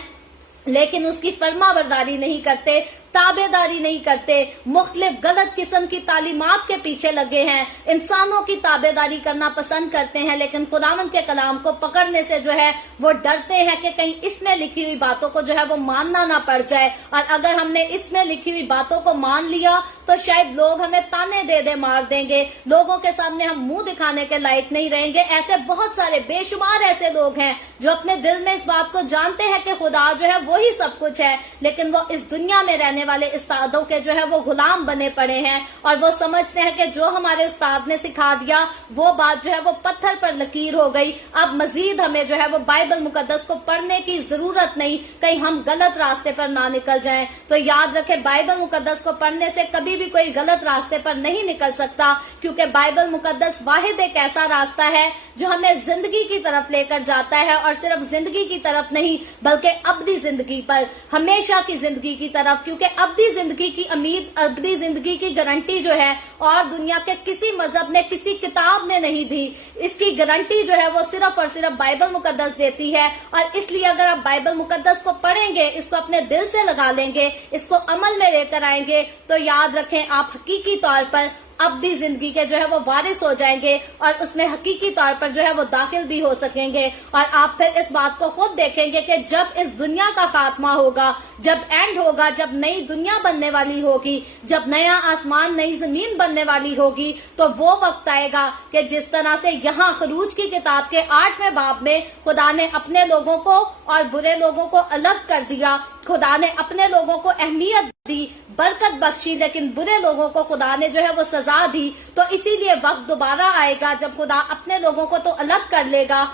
لیکن اس کی فرما برداری نہیں کرتے، تابع داری نہیں کرتے، مختلف غلط قسم کی تعلیمات کے پیچھے لگے ہیں، انسانوں کی تابع داری کرنا پسند کرتے ہیں، لیکن خداوند کے کلام کو پکڑنے سے جو ہے وہ ڈرتے ہیں کہ کہیں اس میں لکھی ہوئی باتوں کو جو ہے وہ ماننا نہ پڑ جائے، اور اگر ہم نے اس میں لکھی ہوئی باتوں کو مان لیا تو شاید لوگ ہمیں تانے دے دے مار دیں گے، لوگوں کے سامنے ہم منہ دکھانے کے لائق نہیں رہیں گے۔ ایسے بہت سارے بے شمار ایسے لوگ ہیں جو اپنے دل میں اس بات کو جانتے ہیں کہ خدا جو ہے وہی سب کچھ ہے، لیکن وہ اس دنیا میں رہنے پڑھانے والے استادوں کے جو ہے وہ غلام بنے پڑے ہیں اور وہ سمجھتے ہیں کہ جو ہمارے استاد نے سکھا دیا وہ بات جو ہے وہ پتھر پر لکیر ہو گئی، اب مزید ہمیں جو ہے وہ بائبل مقدس کو پڑھنے کی ضرورت نہیں، کہیں ہم غلط راستے پر نہ نکل جائیں۔ تو یاد رکھیں بائبل مقدس کو پڑھنے سے کبھی بھی کوئی غلط راستے پر نہیں نکل سکتا، کیونکہ بائبل مقدس واحد ایک ایسا راستہ ہے جو ہمیں زندگی کی طرف لے کر جاتا ہے، اور صرف زندگی کی طرف نہیں بلکہ ابدی زندگی پر، ہمیشہ کی زندگی کی طرف، کیونکہ ابدی زندگی کی امید، ابدی زندگی کی گارنٹی جو ہے اور دنیا کے کسی مذہب نے، کسی کتاب نے نہیں دی، اس کی گارنٹی جو ہے وہ صرف اور صرف بائبل مقدس دیتی ہے۔ اور اس لیے اگر آپ بائبل مقدس کو پڑھیں گے، اس کو اپنے دل سے لگا لیں گے، اس کو عمل میں لے کر آئیں گے، تو یاد رکھیں آپ حقیقی طور پر ابدی زندگی کے جو ہے وہ وارث ہو جائیں گے اور اس میں حقیقی طور پر جو ہے وہ داخل بھی ہو سکیں گے۔ اور آپ پھر اس بات کو خود دیکھیں گے کہ جب اس دنیا کا خاتمہ ہوگا، جب اینڈ ہوگا، جب نئی دنیا بننے والی ہوگی، جب نیا آسمان نئی زمین بننے والی ہوگی، تو وہ وقت آئے گا کہ جس طرح سے یہاں خروج کی کتاب کے 8ویں باب میں خدا نے اپنے لوگوں کو اور برے لوگوں کو الگ کر دیا، خدا نے اپنے لوگوں کو اہمیت دی، برکت بخشی، لیکن برے لوگوں کو خدا نے جو ہے وہ سزا دی۔ تو اسی لیے وقت دوبارہ آئے گا جب خدا اپنے لوگوں کو تو الگ کر لے گا،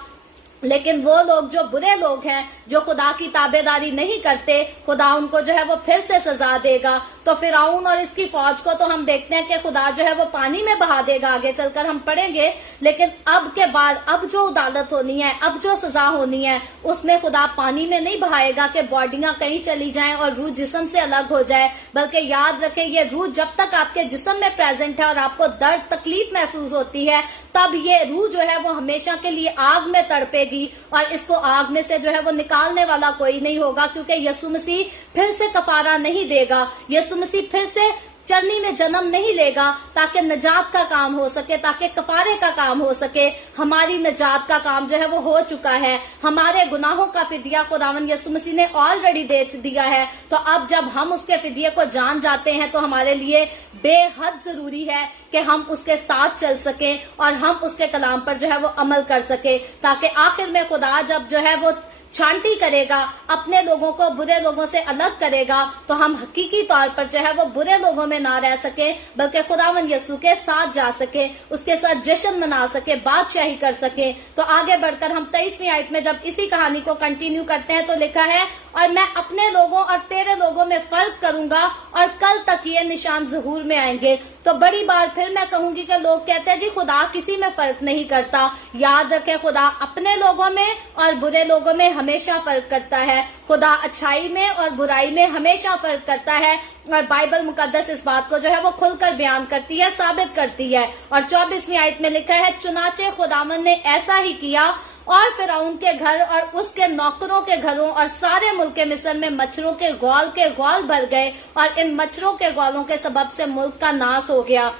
لیکن وہ لوگ جو برے لوگ ہیں، جو خدا کی تابعداری نہیں کرتے، خدا ان کو جو ہے وہ پھر سے سزا دے گا۔ تو فرعون اور اس کی فوج کو تو ہم دیکھتے ہیں کہ خدا جو ہے وہ پانی میں بہا دے گا، آگے چل کر ہم پڑھیں گے، لیکن اب کے بعد اب جو عدالت ہونی ہے، اب جو سزا ہونی ہے، اس میں خدا پانی میں نہیں بہائے گا کہ باڈیاں کہیں چلی جائیں اور روح جسم سے الگ ہو جائے، بلکہ یاد رکھیں یہ روح جب تک آپ کے جسم میں پریزنٹ ہے اور آپ کو درد تکلیف محسوس ہوتی ہے، تب یہ روح جو ہے وہ ہمیشہ کے لیے آگ میں تڑپے گی، اور اس کو آگ میں سے جو ہے وہ نکالنے والا کوئی نہیں ہوگا، کیونکہ یسوع مسیح پھر سے کفارہ نہیں دے گا، یسوع مسیح پھر سے چرنی میں جنم نہیں لے گا تاکہ نجات کا کام ہو سکے، تاکہ کفارے کا کام ہو سکے۔ ہماری نجات کا کام جو ہے وہ ہو چکا ہے، ہمارے گناہوں کا فدیہ خداوند یسوع مسیح نے آلریڈی دے دیا ہے۔ تو اب جب ہم اس کے فدیے کو جان جاتے ہیں تو ہمارے لیے بے حد ضروری ہے کہ ہم اس کے ساتھ چل سکیں اور ہم اس کے کلام پر جو ہے وہ عمل کر سکیں، تاکہ آخر میں خدا جب جو ہے وہ چھانٹی کرے گا، اپنے لوگوں کو برے لوگوں سے الگ کرے گا، تو ہم حقیقی طور پر جو ہے وہ برے لوگوں میں نہ رہ سکے، بلکہ خداوند یسوع کے ساتھ جا سکے، اس کے ساتھ جشن منا سکے، بادشاہی کر سکے۔ تو آگے بڑھ کر ہم 23ویں آیت میں جب اسی کہانی کو کنٹینیو کرتے ہیں تو لکھا ہے، اور میں اپنے لوگوں اور تیرے لوگوں میں فرق کروں گا اور کل تک یہ نشان ظہور میں آئیں گے۔ تو بڑی بار پھر میں کہوں گی کہ لوگ کہتے ہیں جی خدا کسی میں فرق نہیں کرتا۔ یاد رکھیں خدا اپنے لوگوں میں اور برے لوگوں میں ہمیشہ فرق کرتا ہے، خدا اچھائی میں اور برائی میں ہمیشہ فرق کرتا ہے، اور بائبل مقدس اس بات کو جو ہے وہ کھل کر بیان کرتی ہے، ثابت کرتی ہے۔ اور 24ویں آیت میں لکھا ہے، چنانچہ خداوند نے ایسا ہی کیا، اور فرعون کے گھر اور اس کے نوکروں کے گھروں اور سارے ملک مصر میں مچھروں کے غول بھر گئے، اور ان مچھروں کے غولوں کے سبب سے ملک کا ناس ہو گیا۔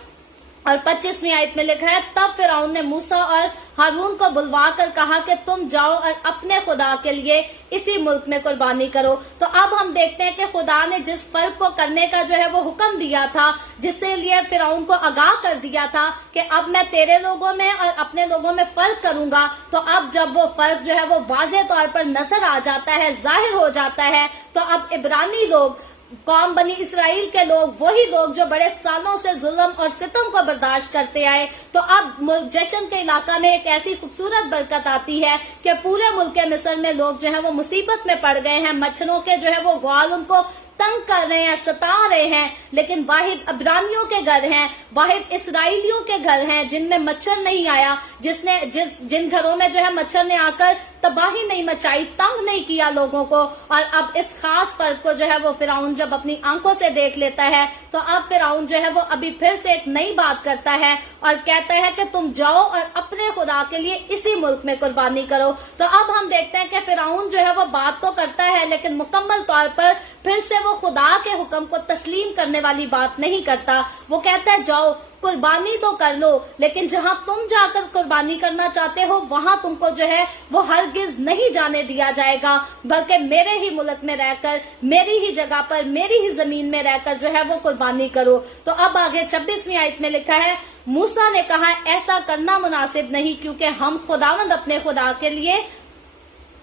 اور 25ویں آیت میں لکھا ہے، تب فرعون نے موسیٰ اور ہارون کو بلوا کر کہا کہ تم جاؤ اور اپنے خدا کے لیے اسی ملک میں قربانی کرو۔ تو اب ہم دیکھتے ہیں کہ خدا نے جس فرق کو کرنے کا جو ہے وہ حکم دیا تھا، جس سے لیے فرعون کو آگاہ کر دیا تھا کہ اب میں تیرے لوگوں میں اور اپنے لوگوں میں فرق کروں گا، تو اب جب وہ فرق جو ہے وہ واضح طور پر نظر آ جاتا ہے، ظاہر ہو جاتا ہے، تو اب عبرانی لوگ، قوم بنی اسرائیل کے لوگ، وہی لوگ جو بڑے سالوں سے ظلم اور ستم کو برداشت کرتے آئے، تو اب جشن کے علاقہ میں ایک ایسی خوبصورت برکت آتی ہے کہ پورے ملک مصر میں لوگ جو ہے وہ مصیبت میں پڑ گئے ہیں، مچھروں کے جو ہے وہ غول ان کو تنگ کر رہے ہیں، ستا رہے ہیں، لیکن واحد عبرانیوں کے گھر ہیں، واحد اسرائیلیوں کے گھر ہیں جن میں مچھر نہیں آیا، جن گھروں میں جو ہے مچھر نے آ کر تباہی نہیں مچائی، تنگ نہیں کیا لوگوں کو۔ اور اب اس خاص فرق کو جو ہے وہ فرعون جب اپنی آنکھوں سے دیکھ لیتا ہے، تو اب فرعون جو ہے وہ ابھی پھر سے ایک نئی بات کرتا ہے اور کہتا ہے کہ تم جاؤ اور اپنے خدا کے لیے اسی ملک میں قربانی کرو۔ تو اب ہم دیکھتے ہیں کہ فرعون جو ہے وہ بات تو کرتا ہے، لیکن مکمل طور پر پھر سے وہ خدا کے حکم کو تسلیم کرنے والی بات نہیں کرتا۔ وہ کہتا ہے جاؤ قربانی تو کر لو، لیکن جہاں تم جا کر قربانی کرنا چاہتے ہو وہاں تم کو جو ہے وہ ہرگز نہیں جانے دیا جائے گا، بلکہ میرے ہی ملک میں رہ کر، میری ہی جگہ پر، میری ہی زمین میں رہ کر جو ہے وہ قربانی کرو۔ تو اب آگے 26ویں آیت میں لکھا ہے، موسیٰ نے کہا ایسا کرنا مناسب نہیں، کیونکہ ہم خداوند اپنے خدا کے لیے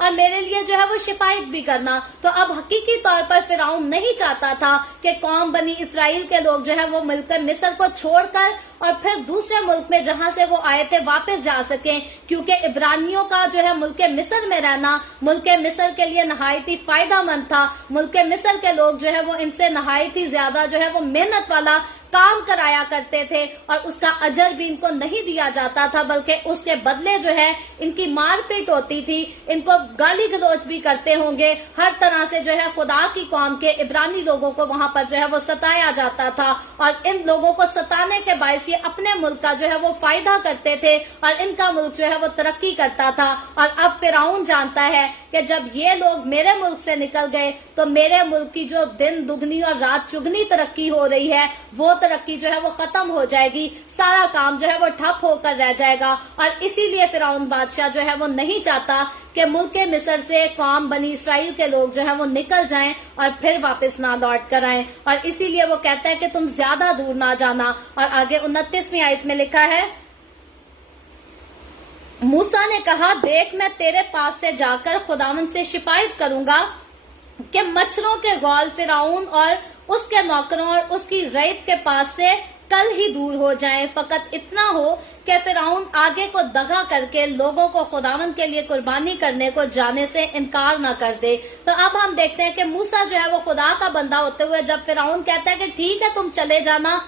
اور میرے لیے جو ہے وہ شفایت بھی کرنا۔ تو اب حقیقی طور پر فرعون نہیں چاہتا تھا کہ قوم بنی اسرائیل کے لوگ جو ہے وہ ملک مصر کو چھوڑ کر اور پھر دوسرے ملک میں جہاں سے وہ آئے تھے واپس جا سکیں، کیونکہ عبرانیوں کا جو ہے ملک مصر میں رہنا ملک مصر کے لیے نہایت ہی فائدہ مند تھا۔ ملک مصر کے لوگ جو ہے وہ ان سے نہایت ہی زیادہ جو ہے وہ محنت والا کام کرایا کرتے تھے، اور اس کا اجر بھی ان کو نہیں دیا جاتا تھا، بلکہ اس کے بدلے جو ہے ان کی مار پیٹ ہوتی تھی، ان کو گالی گلوچ بھی کرتے ہوں گے، ہر طرح سے جو ہے خدا کی قوم کے عبرانی لوگوں کو وہاں پر جو ہے وہ ستایا جاتا تھا، اور ان لوگوں کو ستانے کے باعث یہ اپنے ملک کا جو ہے وہ فائدہ کرتے تھے اور ان کا ملک جو ہے وہ ترقی کرتا تھا۔ اور اب فرعون جانتا ہے کہ جب یہ لوگ میرے ملک سے نکل گئے تو میرے ملک کی جو دن دگنی اور رات چگنی ترقی ہو رہی ہے وہ ترقی جو ہے وہ ختم ہو جائے گی، سارا کام جو ہے وہ ٹھپ ہو کر رہ جائے گا۔ اور اسی لیے فرعون بادشاہ جو ہے وہ نہیں چاہتا کہ ملک مصر سے قوم بنی اسرائیل کے لوگ جو ہے وہ نکل جائیں اور پھر واپس نہ لوٹ کر آئیں، اور اسی لیے وہ کہتا ہے کہ تم زیادہ دور نہ جانا۔ اور آگے 29ویں آیت میں لکھا ہے، موسیٰ نے کہا، دیکھ میں تیرے پاس سے جا کر خداوند سے شفایت کروں گا کہ مچھروں کے غول فرعون اور اس کے نوکروں اور اس کی رعیت کے پاس سے کل ہی دور ہو جائیں، فقط اتنا ہو کہ فرعون آگے کو دغا کر کے لوگوں کو خداوند کے لیے قربانی کرنے کو جانے سے انکار نہ کر دے۔ تو اب ہم دیکھتے ہیں کہ موسیٰ جو ہے وہ خدا کا بندہ ہوتے ہوئے جب فرعون کہتا ہے کہ ٹھیک ہے تم چلے جانا،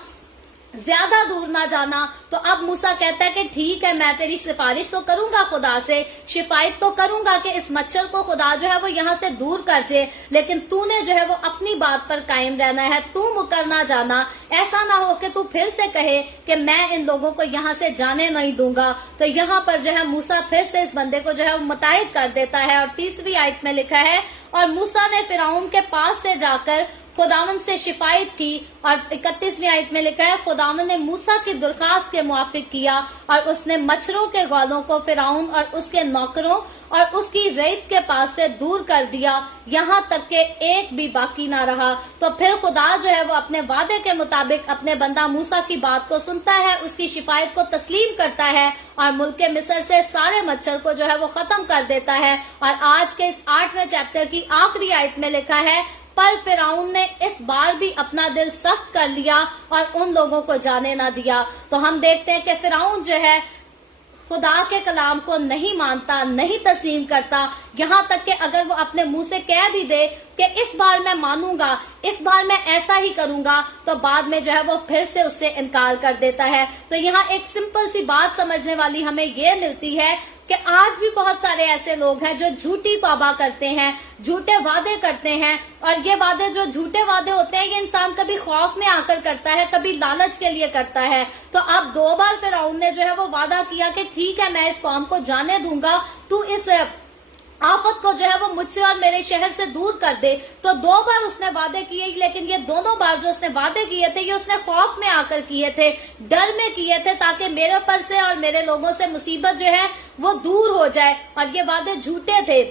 زیادہ دور نہ جانا، تو اب موسیٰ کہتا ہے کہ ٹھیک ہے میں تیری سفارش تو کروں گا، خدا سے شفایت تو کروں گا کہ اس مچھر کو خدا جو ہے وہ یہاں سے دور کر دے، لیکن تو نے جو ہے وہ اپنی بات پر قائم رہنا ہے، تو مکر نہ جانا، ایسا نہ ہو کہ تو پھر سے کہے کہ میں ان لوگوں کو یہاں سے جانے نہیں دوں گا۔ تو یہاں پر جو ہے موسیٰ پھر سے اس بندے کو جو ہے وہ متعہد کر دیتا ہے، اور 30ویں آیت میں لکھا ہے، اور موسیٰ نے فرعون کے پاس سے جا کر خداوند سے شفایت کی، اور 31ویں آیت میں لکھا ہے، خداوند نے موسیٰ کی درخواست کے موافق کیا اور اس نے مچھروں کے غولوں کو فرعون اور اس کے نوکروں اور اس کی رعیت کے پاس سے دور کر دیا، یہاں تک کہ ایک بھی باقی نہ رہا۔ تو پھر خدا جو ہے وہ اپنے وعدے کے مطابق اپنے بندہ موسیٰ کی بات کو سنتا ہے، اس کی شفایت کو تسلیم کرتا ہے اور ملک مصر سے سارے مچھر کو جو ہے وہ ختم کر دیتا ہے۔ اور آج کے اس 8ویں چیپٹر کی آخری آیت میں لکھا ہے، پر فرعون نے اس بار بھی اپنا دل سخت کر لیا اور ان لوگوں کو جانے نہ دیا۔ تو ہم دیکھتے ہیں کہ فرعون جو ہے خدا کے کلام کو نہیں مانتا، نہیں تسلیم کرتا، یہاں تک کہ اگر وہ اپنے منہ سے کہہ بھی دے کہ اس بار میں مانوں گا، اس بار میں ایسا ہی کروں گا، تو بعد میں جو ہے وہ پھر سے اس سے انکار کر دیتا ہے۔ تو یہاں ایک سمپل سی بات سمجھنے والی ہمیں یہ ملتی ہے کہ آج بھی بہت سارے ایسے لوگ ہیں جو جھوٹی توبہ کرتے ہیں، جھوٹے وعدے کرتے ہیں، اور یہ وعدے جو جھوٹے وعدے ہوتے ہیں یہ انسان کبھی خوف میں آ کر کرتا ہے، کبھی لالچ کے لیے کرتا ہے۔ تو اب 2 بار فرعون نے جو ہے وہ وعدہ کیا کہ ٹھیک ہے میں اس قوم کو جانے دوں گا، تو اس آفت کو جو ہے وہ مجھ سے اور میرے شہر سے دور کر دے۔ تو 2 بار اس نے وعدے کیے، لیکن یہ دونوں بار جو اس نے وعدے کیے تھے یہ اس نے خوف میں آ کر کیے تھے، ڈر میں کیے تھے، تاکہ میرے پر سے اور میرے لوگوں سے مصیبت جو ہے وہ دور ہو جائے، اور یہ وعدے جھوٹے تھے۔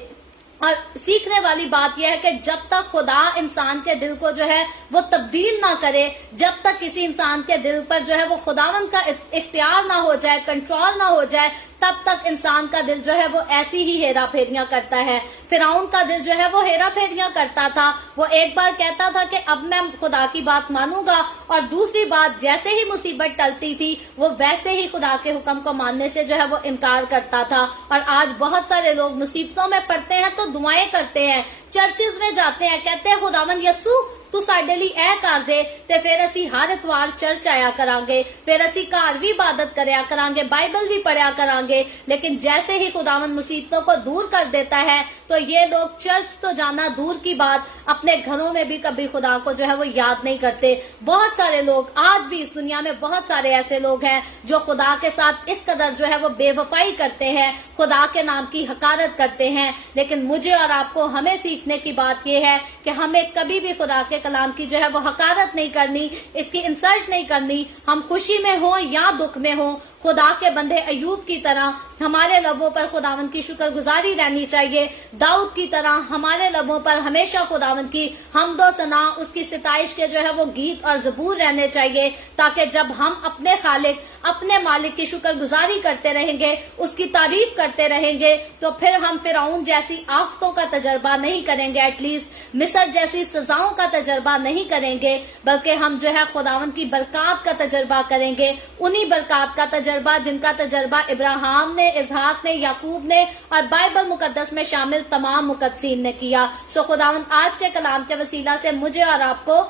اور سیکھنے والی بات یہ ہے کہ جب تک خدا انسان کے دل کو جو ہے وہ تبدیل نہ کرے، جب تک کسی انسان کے دل پر جو ہے وہ خداوند کا اختیار نہ ہو جائے، کنٹرول نہ ہو جائے، تب تک انسان کا دل جو ہے وہ ایسی ہی ہیرا پھیریاں کرتا ہے۔ فرعون کا دل جو ہے وہ ہیرا پھیریاں کرتا تھا، وہ ایک بار کہتا تھا کہ اب میں خدا کی بات مانوں گا، اور دوسری بات جیسے ہی مصیبت ٹلتی تھی وہ ویسے ہی خدا کے حکم کو ماننے سے جو ہے وہ انکار کرتا تھا۔ اور آج بہت سارے لوگ مصیبتوں میں پڑتے ہیں تو دعائیں کرتے ہیں، چرچز میں جاتے ہیں، کہتے ہیں خداوند یسوع تو ساڈے لئی اے کر دے، تے پھر اسی ہر اتوار چرچ آیا کران گے، پھر اسی گھر بھی عبادت کریا کران گے، بائبل بھی پڑھیا کران گے، لیکن جیسے ہی خداوند مصیبتوں کو دور کر دیتا ہے تو یہ لوگ چرچ تو جانا دور کی بات، اپنے گھروں میں بھی کبھی خدا کو جو ہے وہ یاد نہیں کرتے۔ بہت سارے لوگ آج بھی اس دنیا میں بہت سارے ایسے لوگ ہیں جو خدا کے ساتھ اس قدر جو ہے وہ بے وفائی کرتے ہیں، خدا کے نام کی حقارت کرتے ہیں، لیکن مجھے اور آپ کو ہمیں سیکھنے کی بات یہ ہے کہ ہمیں کبھی بھی خدا کے کلام کی جو ہے وہ حقارت نہیں کرنی، اس کی انسلٹ نہیں کرنی، ہم خوشی میں ہوں یا دکھ میں ہوں، خدا کے بندے ایوب کی طرح ہمارے لبوں پر خداوند کی شکر گزاری رہنی چاہیے، داؤد کی طرح ہمارے لبوں پر ہمیشہ خداوند کی حمد و ثنا، اس کی ستائش کے جو ہے وہ گیت اور زبور رہنے چاہیے، تاکہ جب ہم اپنے خالق، اپنے مالک کی شکر گزاری کرتے رہیں گے، اس کی تعریف کرتے رہیں گے، تو پھر ہم فرعون جیسی آفتوں کا تجربہ نہیں کریں گے، ایٹ لیسٹ مصر جیسی سزاؤں کا تجربہ نہیں کریں گے، بلکہ ہم جو ہے خداوند کی برکات کا تجربہ کریں گے، انہی برکات کا تجربہ جن کا تجربہ ابراہیم نے، اسحاق نے، یعقوب نے اور بائبل مقدس میں شامل تمام مقدسین نے کیا۔ سو خداوند آج کے کلام کے وسیلہ سے مجھے اور آپ کو،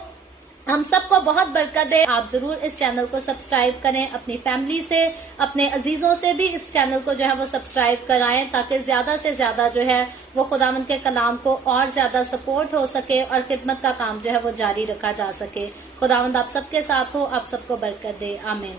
ہم سب کو بہت برکت دے۔ آپ ضرور اس چینل کو سبسکرائب کریں، اپنی فیملی سے، اپنے عزیزوں سے بھی اس چینل کو جو ہے وہ سبسکرائب کرائیں، تاکہ زیادہ سے زیادہ جو ہے وہ خداوند کے کلام کو اور زیادہ سپورٹ ہو سکے اور خدمت کا کام جو ہے وہ جاری رکھا جا سکے۔ خداوند آپ سب کے ساتھ ہو، آپ سب کو برکت دے، آمین۔